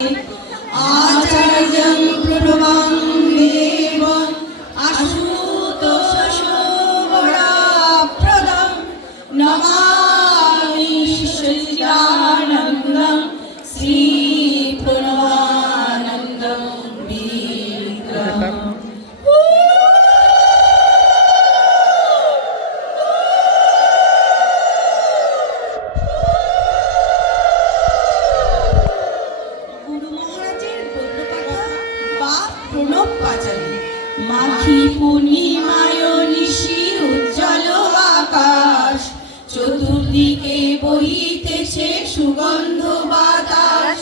आचार्यं प्रणवं देवं आशुतोषशोभराप्रदं नमामि सच्चिदानन्दं श्रीप्रणवानन्दं विग्रहम्। প্রণব পাঁচালী মাঘী পূর্ণিমায় নিশি উজ্জ্বল আকাশ, চতুর্দিকে বহিতেছে সুগন্ধ বাতাস।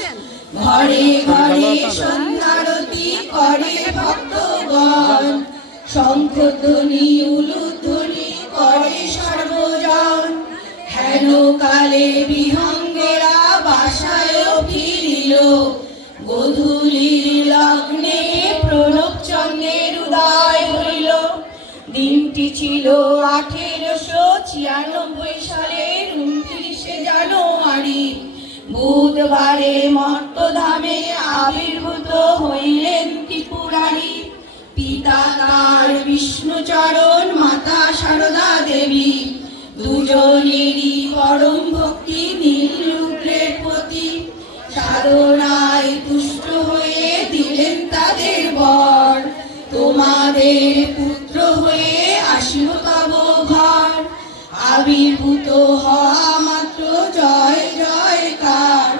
ঘরে ঘরে সন্ধ্যারতি করে ভক্তগণ, শঙ্খধ্বনি উলুধ্বনি করে সর্বজন। হেন কালে বিহঙ্গেরা বাসায় ফিরিল, গোধূলির লগ্নে প্রণব চন্দ্রের উদয় হইল। দিনটি ছিল 1896 সালের 29শে জানুয়ারি। বুধবারে মর্তধামে আবির্ভূত হইলেন ত্রিপুরারি। পিতা তার বিষ্ণুচরণ, মাতা সারদা দেবী, দুজনেরই পরম ভক্তি নীলরুদ্রের প্রতি। সাধনায় তুষ্ট হয়ে দিলেন তাদের বর, তোমাদের পুত্র হয়ে আসিল তব ঘর। আবির্ভূত হওয়া মাত্র জয় জয়কার,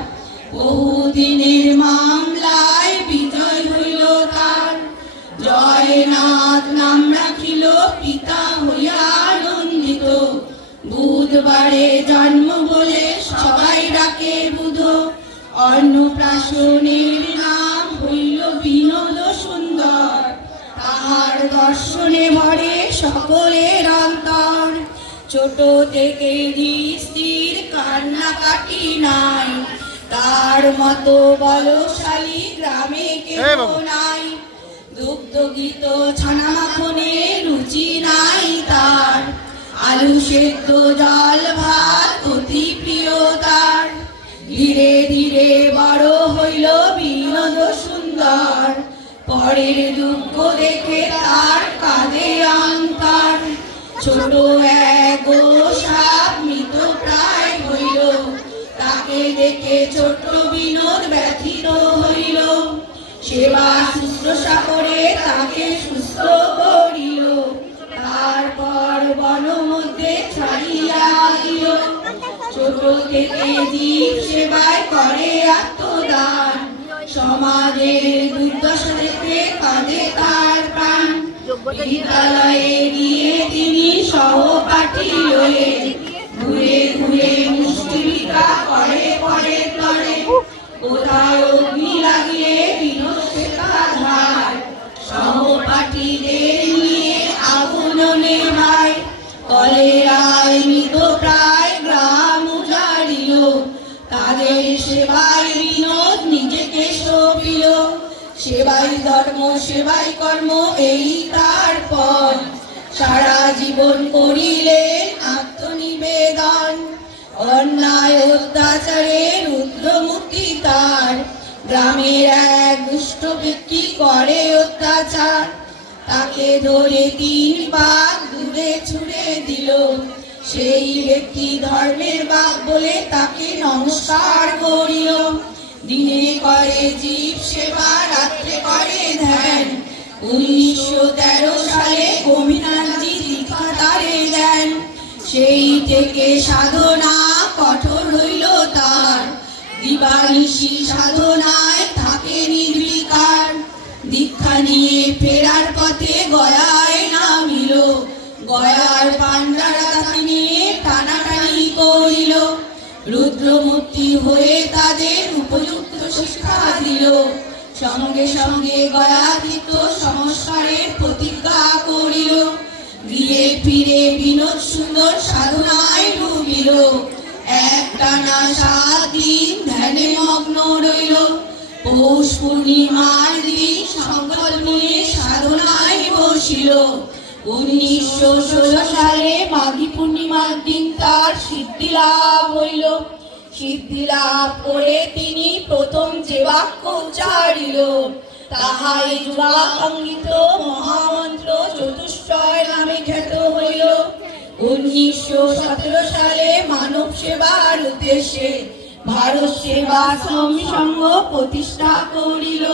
বহুদিনের মামলায় বিজয় হইল তার। জয়নাথ নাম রাখিল পিতা হইয়া আনন্দিত, বুধবারে জন্ম বলে সবাই ডাকে বুধ। অন্নপ্রাশনের নাম হইল বিনোদ সুন্দর, তাহার দর্শনে ভরে সকলের অন্তর। ছোট থেকে স্থির কান্নাকাটি নাই, তার মতো বলশালী গ্রামে কেউ নাই। দুগ্ধগীত ছানা মাখনে রুচি নাই তার, আলু সেদ্ধ জল ভাত অতি প্রিয় তার। ধীরে ধীরে বড় হইল বিনোদ সুন্দর, পরের দুঃখ দেখে তার কাঁদে অন্তর। ছোট এক সাপ মৃত প্রায় হইল, তাকে দেখে ছোট্ট বিনোদ ব্যথিত হইল। সেবা শুশ্রূষা করে তাকে সুস্থ করিল, তারপর বন মধ্যে ছাড়িয়া দিল। ছোট থেকে জীব সেবায় করে আত্মদান, সমাজের দুর্দশা দেখে কাঁদে তার প্রাণ। বিদ্যালয়ে গিয়ে তিনি সহপাঠী লয়ে ঘুরে ঘুরে মুষ্টিভিক্ষা করে পরে তরে। কোথায় অগ্নি লাগিয়ে বিনোদ শেখা ধার, সহপাঠীদের নিয়ে আগুন নেভায়। কলেরায় মৃত প্রায় গ্রাম উজাড়িল, তাদের সেবায় বিনোদ নিজেকে সঁপিল। সেবাই ধর্ম সেবাই কর্ম এই তার পথ, সারা জীবন করিলেন আত্মনিবেদন। অন্যায় অত্যাচারে রুদ্রমূর্তি তার, গ্রামের এক দুষ্ট ব্যক্তি করে অত্যাচার। তাকে ধরে 3 পাক দূরে ছুড়ে দিল, সেই ব্যক্তি ধর্মের বাপ বলে তাকে নমস্কার করিল। দিনে করে জীব সেবা, রাত্রে করে ধ্যান। 1913 সালে গোপীনাথজি দীক্ষা তারে দেন, সেই থেকে সাধনা কঠোর হইল তার। দিবানিশি সাধনায় থাকে নির্বিকার। দীক্ষা নিয়ে ফেরার পথে গয়ায় নামিল, গয়ার পাণ্ডারা তাকে নিয়ে টানাটানি করিল। রুদ্রমূর্তি হয়ে তাদের উপযুক্ত শিক্ষা দিল, সঙ্গে সঙ্গে গয়াতীত সংস্কারের প্রতিজ্ঞা করিল। গিয়ে ফিরে বিনোদ সুন্দর সাধনায় ডুবিল, একটানা 7 দিন ধ্যানে মগ্ন রইল। পৌষ পূর্ণিমার দিন সংকল্প নিয়ে সাধনায় বসিল। 1916 সালে মাঘী পূর্ণিমার দিন তার সিদ্ধি লাভ হইল। সিদ্ধি লাভ করে তিনি প্রথম যে বাক্য উচ্চারিল, তাহাই যুগাঙ্গিত মহামন্ত্র চতুষ্টয় নামে খ্যাত হইল। 1917 সালে মানব সেবার উদ্দেশ্যে ভারত সেবাশ্রম সংঘ প্রতিষ্ঠা করিল।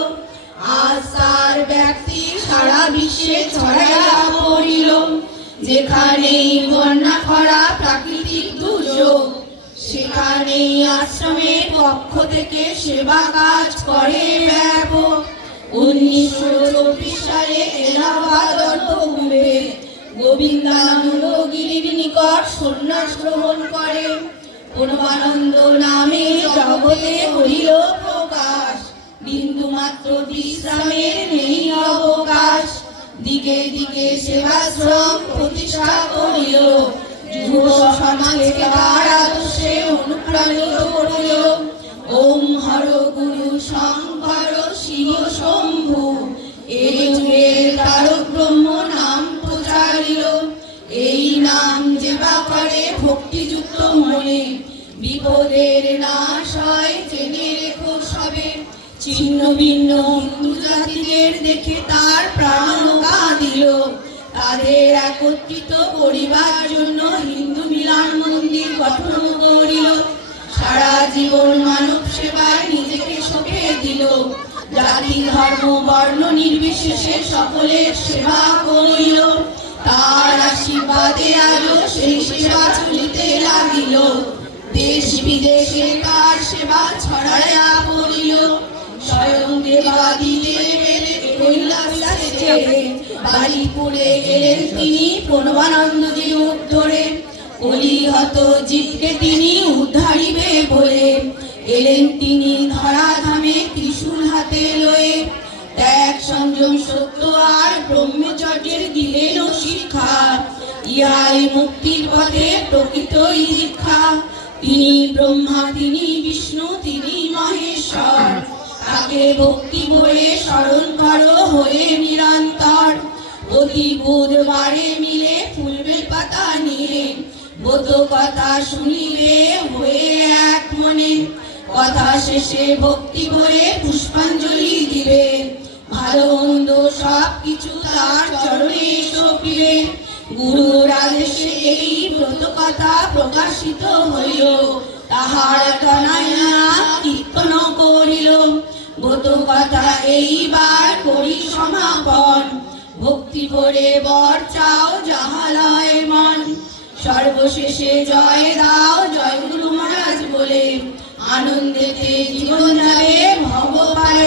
আজ তার ব্যক্তি সারা বিশ্বে ছড়াইয়া পড়িল। যেখানেই বন্যা খরা প্রাকৃতিক দুর্যোগ, সেখানেই আশ্রমের পক্ষ থেকে সেবা কাজ করে ব্যাপক। 1924 সালে এলাহাবাদ অর্থকুম্ভে গোবিন্দানন্দ গিরির নিকট সন্ন্যাস গ্রহণ করে। পরমানন্দ নামে জগতে হইল প্রকাশ, বিন্দুমাত্র বিশ্রামের নেই অবকাশ। দিকে দিকে সেবাশ্রম প্রতিষ্ঠা করিল, যুব সমাজকে তার আদর্শে অনুপ্রাণিত করিল। ওম হর গুরু শঙ্কর শিব শম্ভু, এই যুগের তারক ব্রহ্ম নাম প্রচারিল। এই নাম যেবা করে ভক্তিযুক্ত মনে, বিপদের নাশ হয় জেনে রেখো সবে। ছিন্ন ভিন্ন হিন্দু জাতিদের দেখে তার প্রাণ কাঁদিল। তাদের একত্রিত করিবার জন্য হিন্দু মিলন মন্দির গঠন করিল। সারা জীবন মানব সেবায় নিজেকে সঁপে দিল। জাতি ধর্ম বর্ণ নির্বিশেষে সকলের সেবা করিল। তার আশীর্বাদে আজও সেই সেবা চলিতে লাগিল। দেশ বিদেশে তার সেবা ছড়াইয়া পড়িল। স্বয়ং দেবাদিদেবের কৈলাসে ছেড়ে বালিপুরে গেলেন তিনি প্রণবানন্দজির উদ্ধরে। কলিহত জীবকে তিনি উদ্ধারিবে বলে এলেন তিনি ধরাধামে ত্রিশূল হাতে লয়ে। ত্যাগ সংযম সত্য আর ব্রহ্মচর্যের দিলেন শিক্ষা, ইহাই মুক্তির পথে প্রকৃত দীক্ষা। তিনি ব্রহ্মা, তিনি বিষ্ণু, তিনি মহেশ্বর, তাকে ভক্তি ভরে স্মরণ করো হয়ে নিরন্তর। প্রতি বুধবারে মিলে ফুলবেল পাতা নিয়ে ব্রত কথা শুনিবে হয়ে এক মনে। কথা শেষে ভক্তি ভরে পুষ্পাঞ্জলি দিবে, ভালো মন্দ সব কিছু তার চরণে সঁপিবে। গুরুর আদেশে এই ব্রত কথা প্রকাশিত হইল, তাহার কানাইয়া কীর্তন করিল। ব্রত কথা এইবার করি সমাপন, ভক্তি ভরে বর চাও যাহালয় মন। সর্বশেষে জয় দাও জয় গুরু মহারাজ বলে, আনন্দেতে জীবন যাবে ভবপায়